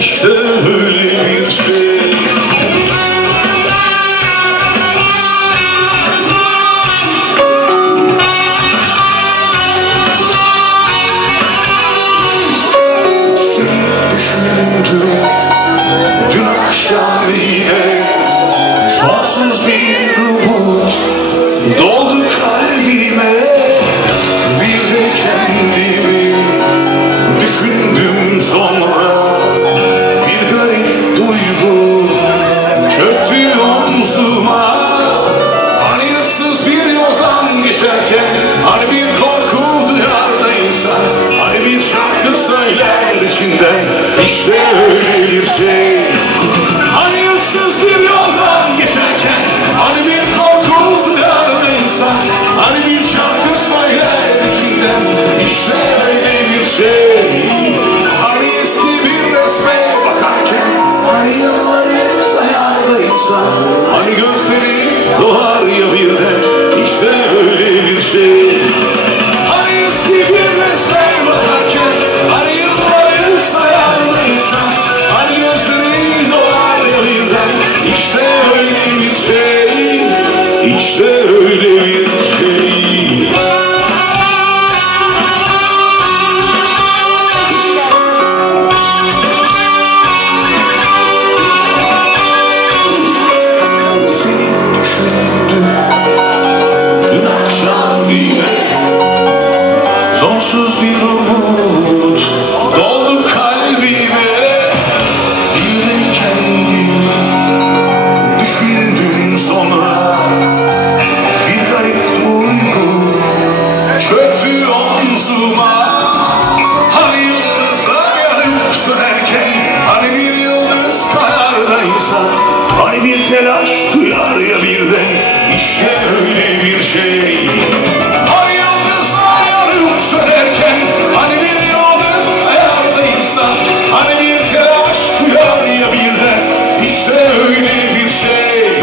İşte öyle bir şey. Seni düşündüm dün akşam yine, sonsuz bir umut doldu kalbime. Bir de kendimi düşündüm sonra, bir garip duygu çöktü omzuma. Hani ıssız bir yoldan geçerken, hani bir korku duyar da insan, hani bir şarkı söyler içinden, işte öyle bir şey. Hani ıssız bir yoldan geçerken, hani bir korku duyar da insan, hani bir şarkı söyler içinden, işte öyle bir şey. Hani eski bir resme bakarken, hani yılları sayar da insan, hani gözleri dolar ya birden, işte öyle bir şey. Hani eski bir resme bakarken, hani yılları sayar da insan, hani gözleri dolar ya birden, işte öyle bir şey. İşte öyle bir şey. Sonsuz bir umut doldu kalbime. Bir de kendimi düşündüm sonra, bir garip duygu çöktü omzuma. Hani yıldızlar yanıp sönerken, hani bir yıldız kayar da insan, hani bir telaş duyar ya birden, işte öyle bir şey. Söylerken, hani bir yıldız kayar da insan, hani bir telaş duyar ya birden, işte öyle bir şey.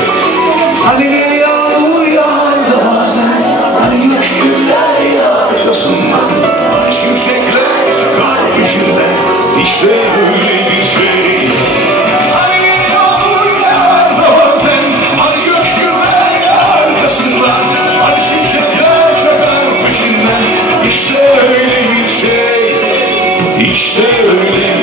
Hani bir yağmur yağar da bazen, hani yaş güller yağar arkasından, hani şimşekler çakar peşinden, işte öyle bir şey. Hani bir yağmur yağar da bazen, hani yaş güller yağar arkasından, hani şimşekler çakar peşinden, İşte öyle bir şey, işte öyle